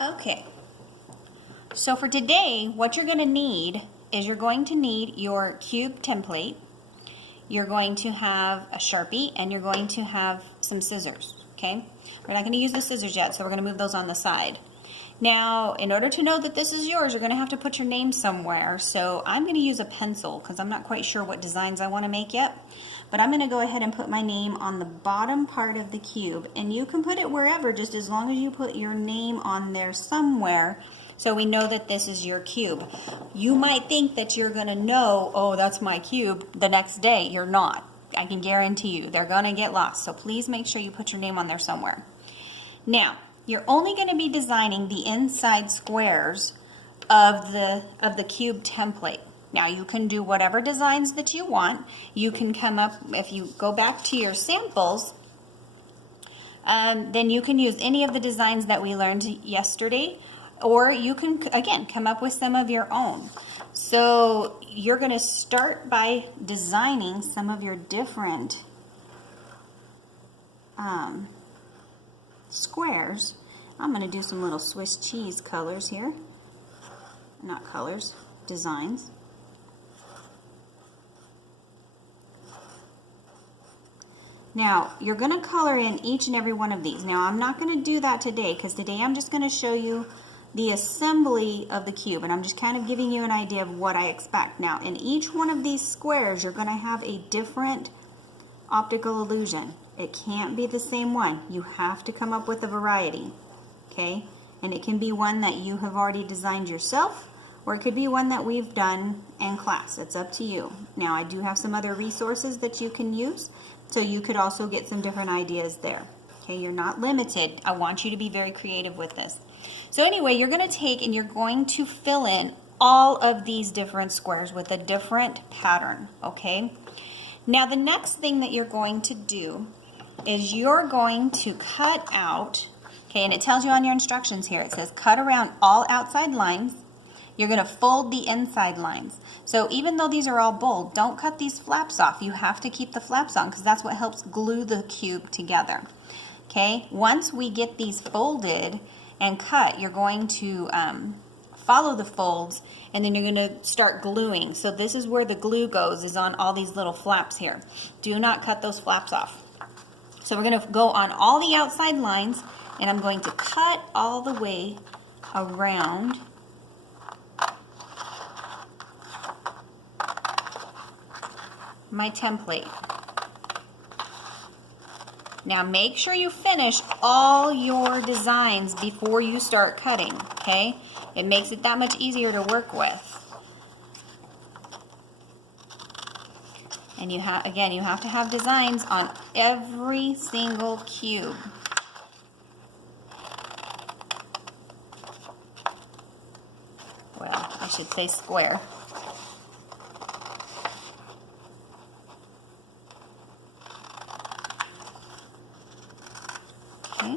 Okay, so for today, what you're going to need is you're going to need your cube template, you're going to have a Sharpie, and you're going to have some scissors, okay? We're not going to use the scissors yet, so we're going to move those on the side. Now, in order to know that this is yours, you're going to have to put your name somewhere, so I'm going to use a pencil because I'm not quite sure what designs I want to make yet. But I'm going to go ahead and put my name on the bottom part of the cube, and you can put it wherever just as long as you put your name on there somewhere so we know that this is your cube. You might think that you're going to know, oh, that's my cube, the next day. You're not. I can guarantee you they're going to get lost, so please make sure you put your name on there somewhere. Now, you're only going to be designing the inside squares of the cube template. Now you can do whatever designs that you want. You can come up, if you go back to your samples, then you can use any of the designs that we learned yesterday, or you can, again, come up with some of your own. So you're going to start by designing some of your different squares. I'm going to do some little Swiss cheese colors here. Not colors, designs. Now, you're going to color in each and every one of these. Now, I'm not going to do that today because today I'm just going to show you the assembly of the cube, and I'm just kind of giving you an idea of what I expect. Now, in each one of these squares, you're going to have a different optical illusion. It can't be the same one. You have to come up with a variety, okay? And it can be one that you have already designed yourself, or it could be one that we've done in class. It's up to you. Now, I do have some other resources that you can use, so you could also get some different ideas there. Okay, you're not limited. I want you to be very creative with this. So anyway, you're going to take and you're going to fill in all of these different squares with a different pattern, okay? Now, the next thing that you're going to do is you're going to cut out, okay, and it tells you on your instructions here, it says cut around all outside lines. You're going to fold the inside lines. So even though these are all bold, don't cut these flaps off. You have to keep the flaps on because that's what helps glue the cube together. Okay, once we get these folded and cut, you're going to follow the folds, and then you're going to start gluing. So this is where the glue goes, is on all these little flaps here. Do not cut those flaps off. So we're going to go on all the outside lines, and I'm going to cut all the way around my template. Now make sure you finish all your designs before you start cutting, okay? It makes it that much easier to work with. And you have, again, you have to have designs on every single cube. Well, I should say square. Okay,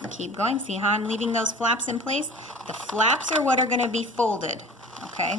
and keep going. See how I'm leaving those flaps in place? The flaps are what are going to be folded, okay?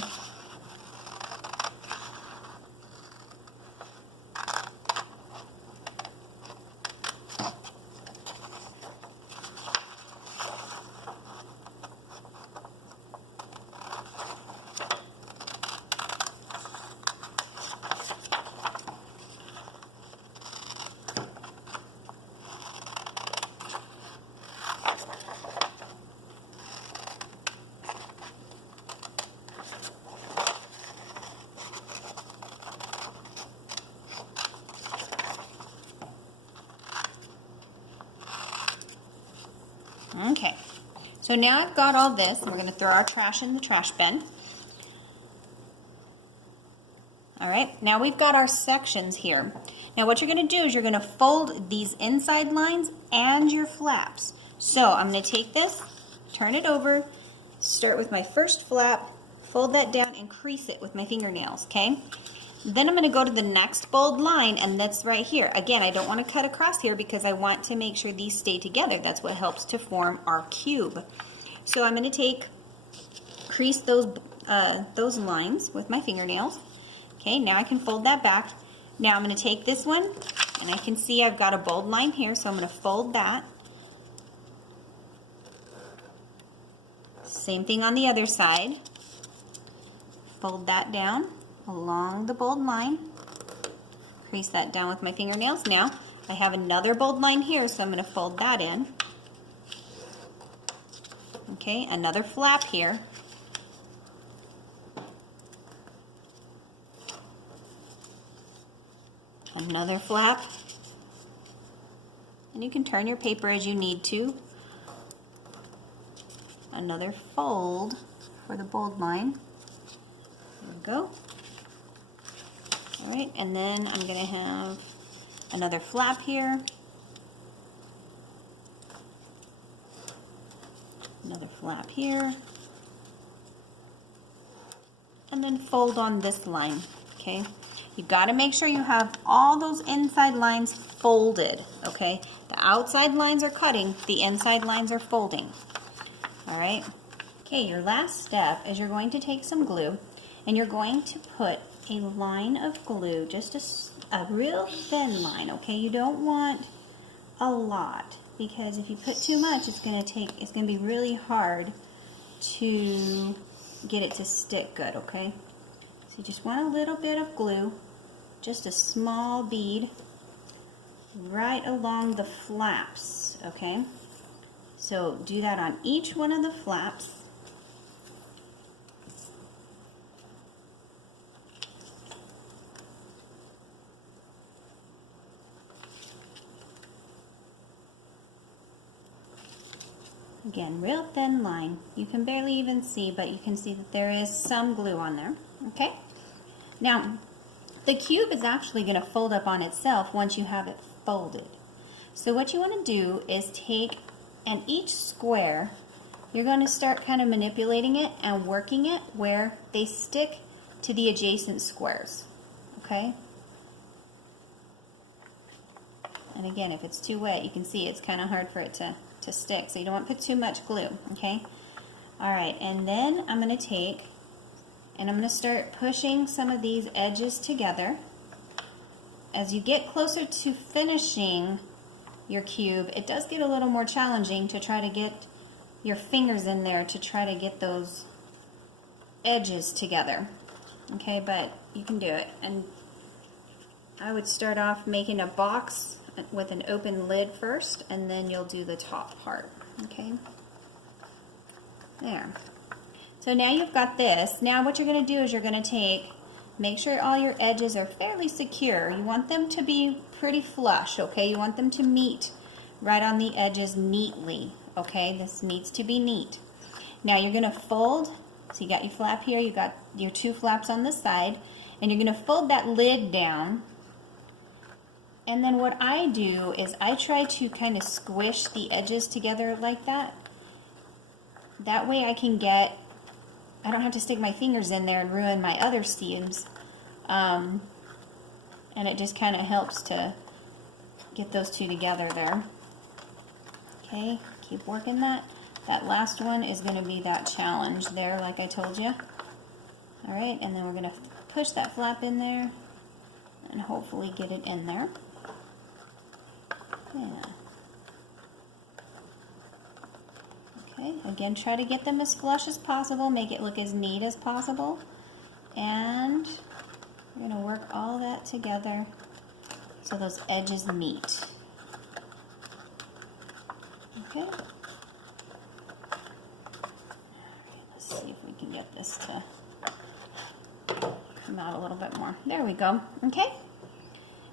Okay, so now I've got all this, and we're going to throw our trash in the trash bin. All right, now we've got our sections here. Now what you're going to do is you're going to fold these inside lines and your flaps. So I'm going to take this, turn it over, start with my first flap, fold that down, and crease it with my fingernails, okay? Then I'm going to go to the next bold line, and that's right here. Again, I don't want to cut across here because I want to make sure these stay together. That's what helps to form our cube. So I'm going to crease those lines with my fingernails. Okay, now I can fold that back. Now I'm going to take this one, and I can see I've got a bold line here, so I'm going to fold that. Same thing on the other side. Fold that down along the bold line. Crease that down with my fingernails. Now, I have another bold line here, so I'm going to fold that in. Okay, another flap here. Another flap. And you can turn your paper as you need to. Another fold for the bold line. There we go. All right, and then I'm going to have another flap here. Another flap here. And then fold on this line, okay? You got to make sure you have all those inside lines folded, okay? The outside lines are cutting, the inside lines are folding. All right? Okay, your last step is you're going to take some glue and you're going to put a line of glue, just a real thin line, okay? You don't want a lot, because if you put too much, it's going to be really hard to get it to stick good, okay? So you just want a little bit of glue, just a small bead right along the flaps, okay? So do that on each one of the flaps. Again, real thin line. You can barely even see, but you can see that there is some glue on there, okay? Now, the cube is actually going to fold up on itself once you have it folded. So what you want to do is take, and each square, you're going to start kind of manipulating it and working it where they stick to the adjacent squares, okay? And again, if it's too wet, you can see it's kind of hard for it to stick, so you don't want to put too much glue, okay? All right, and then I'm going to take, and I'm going to start pushing some of these edges together. As you get closer to finishing your cube, it does get a little more challenging to try to get your fingers in there to try to get those edges together, okay? But you can do it. And I would start off making a box with an open lid first, and then you'll do the top part, okay? There. So now you've got this. Now what you're going to do is you're going to make sure all your edges are fairly secure. You want them to be pretty flush, okay? You want them to meet right on the edges neatly, okay? This needs to be neat. Now you're going to fold, so you got your flap here, you got your two flaps on the side, and you're going to fold that lid down. And then what I do is I try to kind of squish the edges together like that. That way I can get, I don't have to stick my fingers in there and ruin my other seams. And it just kind of helps to get those two together there. Okay, keep working that. That last one is going to be that challenge there, like I told you. All right, and then we're going to push that flap in there and hopefully get it in there. Yeah. Okay, again, try to get them as flush as possible, make it look as neat as possible, and we're going to work all that together so those edges meet. Okay. Let's see if we can get this to come out a little bit more. There we go. Okay.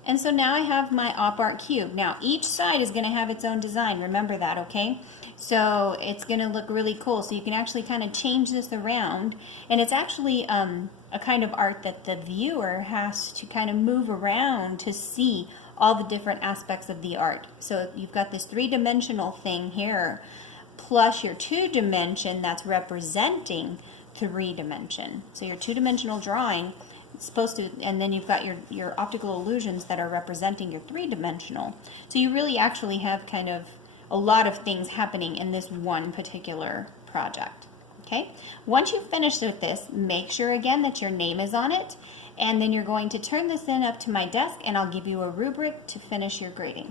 And so now I have my op art cube. Now each side is going to have its own design. Remember that, okay? So it's going to look really cool. So you can actually kind of change this around. And it's actually a kind of art that the viewer has to kind of move around to see all the different aspects of the art. So you've got this three-dimensional thing here, plus your two-dimension that's representing three-dimension. So your two-dimensional drawing, it's supposed to, and then you've got your optical illusions that are representing your three-dimensional. So you really actually have kind of a lot of things happening in this one particular project. Okay? Once you've finished with this, make sure again that your name is on it, and then you're going to turn this in up to my desk and I'll give you a rubric to finish your grading.